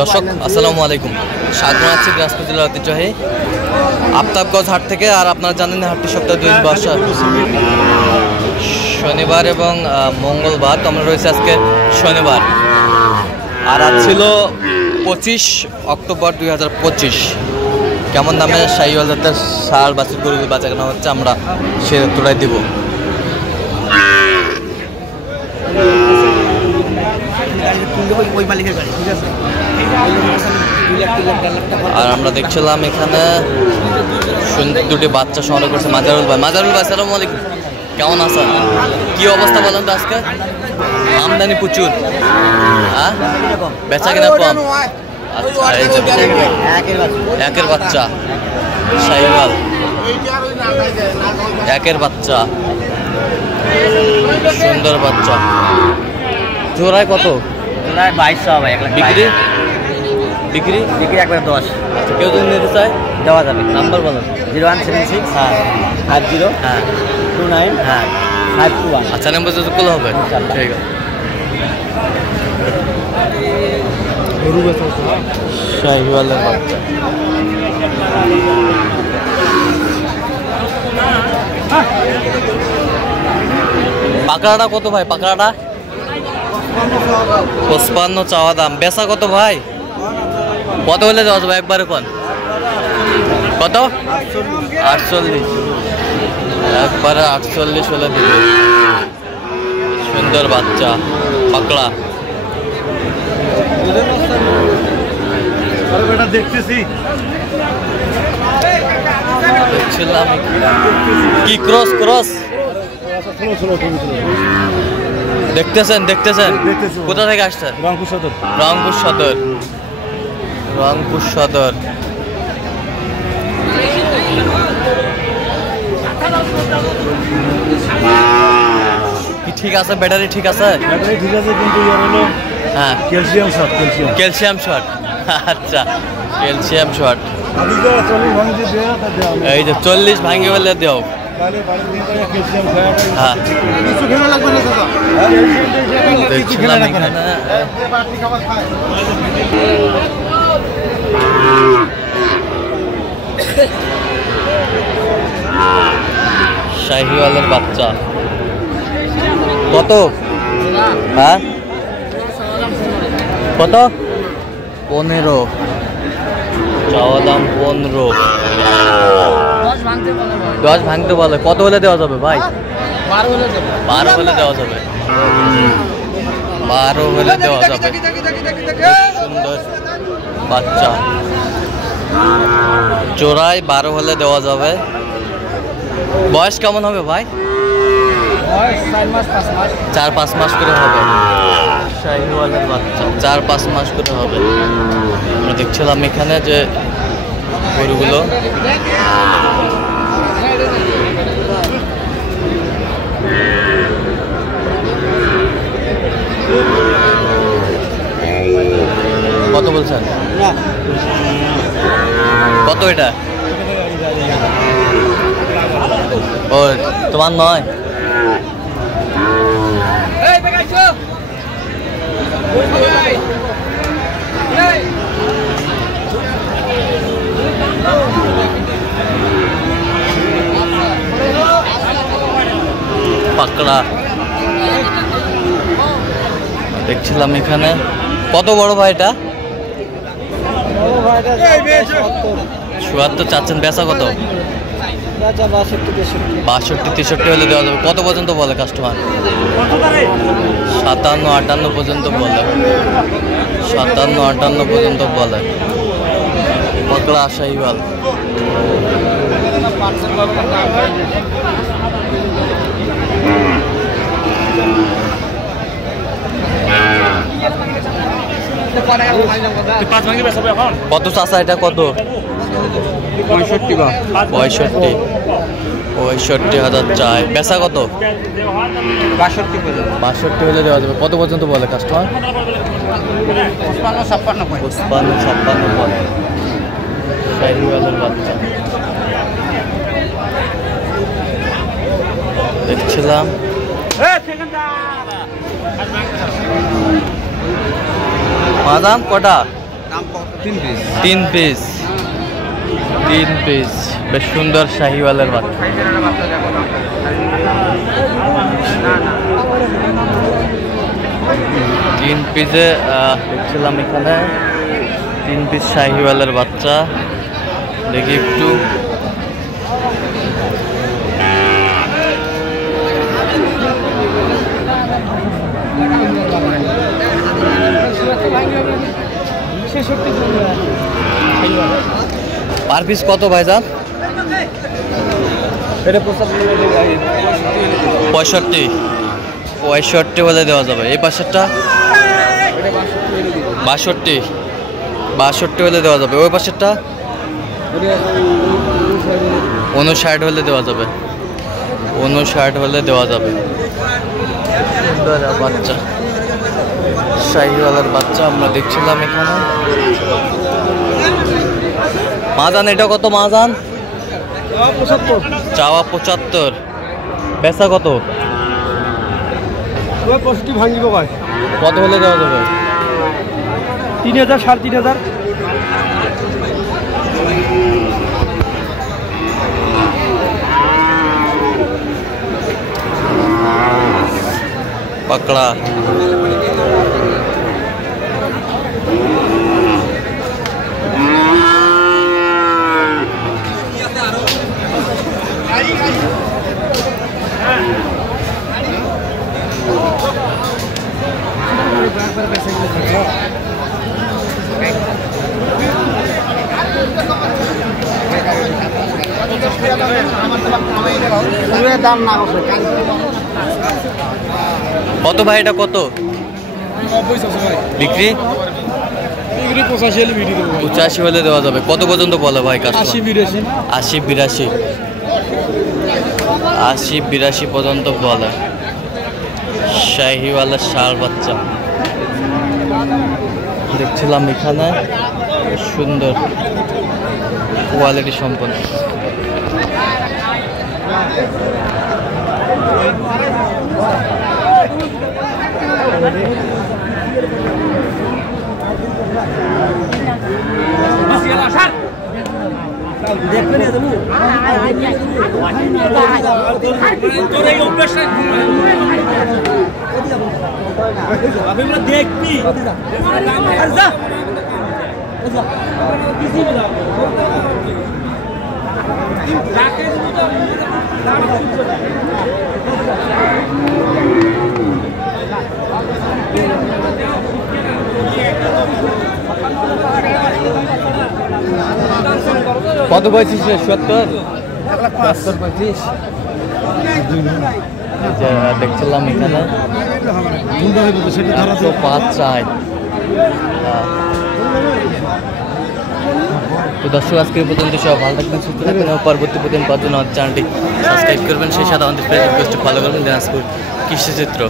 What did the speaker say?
দর্শক আসসালামু আলাইকুম, স্বাগত জানাচ্ছি দিনাজপুর জেলার ঐতিহ্যবাহী আফতাবগঞ্জ হাট থেকে। আর আপনারা জানেন হাটটি সপ্তাহে 2 দিন বসে, শনিবার এবং মঙ্গলবার। তো আমরা রয়েছে আজকে শনিবার, আর আজ ছিল 25 অক্টোবর 2025। কেমন দামে শাহিওয়াল জাতের ষাঁড় বাছুর গরুগুলো বাচ্চা কেনা হচ্ছে আমরা সে তোরাই দিব। আর আমরা দেখছিলাম এখানে দুটি বাচ্চা সংগ্রহ করছে মাজারুল ভাই। মাজারুল ভাই আসসালামু আলাইকুম, কেমন আছেন? কি অবস্থা বলেন তো আজকে? আমদানি প্রচুর, হ্যাঁ বেচা কেনা কম। আচ্ছা, এই যে একের বাচ্চা শাহিওয়াল, একের বাচ্চা, সুন্দর বাচ্চা। জোড়ায় কত? জোড়ায় 2200 হবে। বিক্রি বিক্রি বিক্রি একবার 10। আচ্ছা, কেউ যদি নিতে চায় দেওয়া যাবে। নাম্বার বলুন। 0176 হ্যাঁ 50 হ্যাঁ 29 হ্যাঁ 521। আচ্ছা, নাম্বার যদি খোলা হবে ঠিক আছে। শাহিওয়ালের বাচ্চা, পাকড়াটা কত ভাই? পাকড়াটা 55 চাওয়া দাম। বেচা কত ভাই? কত হলে দেওয়া যাবে একবারে? কোন কত? 48। একবারে 48 হলে দিবে। সুন্দর বাচ্চা পাকড়া। দেখছিলাম কি ক্রস ক্রস দেখতেছেন দেখতেছেন। কোথা থেকে আসছেন? রংপুর সদর। রংপুর সদর, রংপুর সদর। কি ঠিক আছে? ব্যাটারি ঠিক আছে? ব্যাটারি ঠিক আছে, কিন্তু ইয়ার হলো হ্যাঁ ক্যালসিয়াম শর্ট। Calcium short. আচ্ছা, ক্যালসিয়াম শর্ট। এই যে 40 ভাঙে বলে দেও। হ্যাঁ দেখছিলাম এখানে শাহিওয়ালের বাচ্চা কত? হ্যাঁ কত? 15। চাওয়া দাম 15। 10 ভাঙতে বলে। কত হলে দেওয়া যাবে ভাই? 12 হলে দেওয়া যাবে। 12 হলে দেওয়া যাবে। সুন্দর বাচ্চা, জোড়ায় 12 হলে দেওয়া যাবে। বয়স কেমন হবে ভাই? 4-5 মাস করে হবে। শাহিওয়ালের বাচ্চা 4-5 মাস করে হবে। আমরা দেখছিলাম এখানে যে গরুগুলো কত বলছেন? কত এটা? ও তোমার নয়? পাকড়া দেখছিলাম এখানে। কত বড় ভাই এটা? ৭৭ চাচ্ছেন। বেচা কত? ৬২-৬৩ হলে দেওয়া যাবে। কত পর্যন্ত বলে কাস্টমার? ৫৭-৫৮ পর্যন্ত বলে। ৫৭-৫৮ পর্যন্ত বলে। পাকড়া শাহিওয়াল। কত চাষা এটা? কত? 65,000 চাই। বেচা কত? 62 হলে দেওয়া যাবে। কত পর্যন্ত বলে কাস্টমার? 55-56 বলে। শাহিওয়ালের বাচ্চা দেখছিলাম। বাদাম কটা? তিন পিস বেশ সুন্দর শাহিওয়ালের বাচ্চা। তিন পিসে দেখছিলাম এখানে 3 পিস শাহিওয়ালের বাচ্চা। দেখি একটু পার পিস কত ভাইজান? এটা 65 হলে দেওয়া যাবে। এই পাশেরটা 62 হলে দেওয়া যাবে। ওই পাশেরটা 59 হলে দেওয়া যাবে। 59 হলে দেওয়া যাবে। সুন্দর বাচ্চা, শাহিওয়ালের বাচ্চা আমরা দেখছিলাম এখানে। মাজান এটা কত মাজান? চাওয়া 75, বেচা কত? কত হলে দেওয়া যাবে? 3000 3500। পাকড়া কত ভাই? এটা কত বিক্রি? 85 হলে দেওয়া যাবে। কত পর্যন্ত বলে ভাই কাস্টমার? 80 পর্যন্ত বলে। শাহিওয়ালের ষাঁড় বাচ্চা দেখছিলাম এখানে, সুন্দর কোয়ালিটি সম্পন্ন। দেখবি কত বলছিস? 70 দেখছিলাম এখানে 105 চাই। তো দর্শক আজকের পর্যন্ত সব ভালো থাকবেন, সুস্থ থাকবেন এবং পরবর্তী পর্যন্ত পাওয়ার জন্য চ্যানেলটি সাবস্ক্রাইব করবেন। সেই সাথে আমাদের ফেসবুক পেজটি ফলো করবেন, দিনাজপুর কৃষিচিত্র।